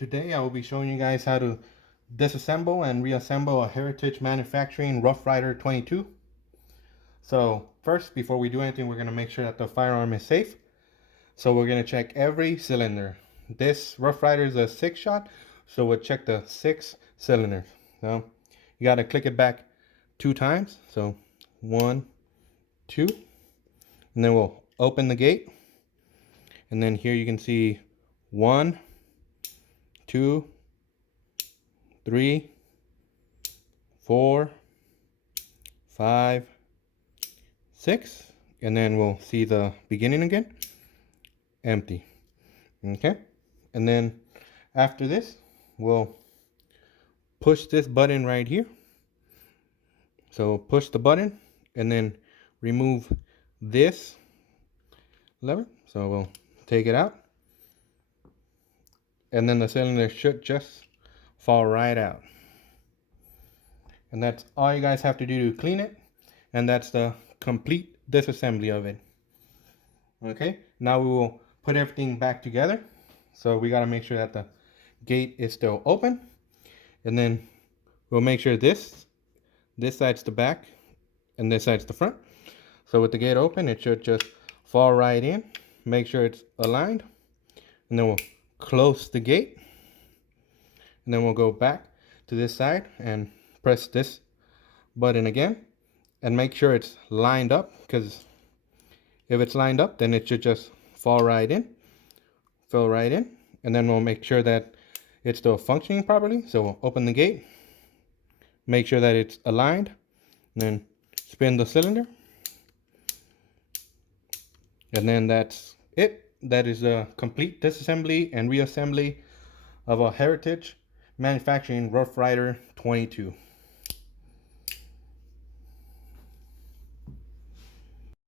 Today I will be showing you guys how to disassemble and reassemble a Heritage Manufacturing Rough Rider 22. So first, before we do anything, we're going to make sure that the firearm is safe. So we're going to check every cylinder. This Rough Rider is a 6-shot, so we'll check the 6 cylinders. Now you got to click it back 2 times. So 1, 2, and then we'll open the gate. And then here you can see 1, 2, 3, 4, 5, 6, and then we'll see the beginning again, empty. Okay, and then after this we'll push this button right here. So push the button and then remove this lever. So we'll take it out, and then the cylinder should just fall right out. And that's all you guys have to do to clean it, and that's the complete disassembly of it. Okay, now we will put everything back together. So we got to make sure that the gate is still open, and then we'll make sure this side's the back and this side's the front. So with the gate open, it should just fall right in. Make sure it's aligned, and then we'll close the gate, and then we'll go back to this side and press this button again and make sure it's lined up, because if it's lined up, then it should just fill right in. And then we'll make sure that it's still functioning properly. So we'll open the gate, make sure that it's aligned, and then spin the cylinder, and then that's it. That is a complete disassembly and reassembly of a Heritage Manufacturing Rough Rider 22.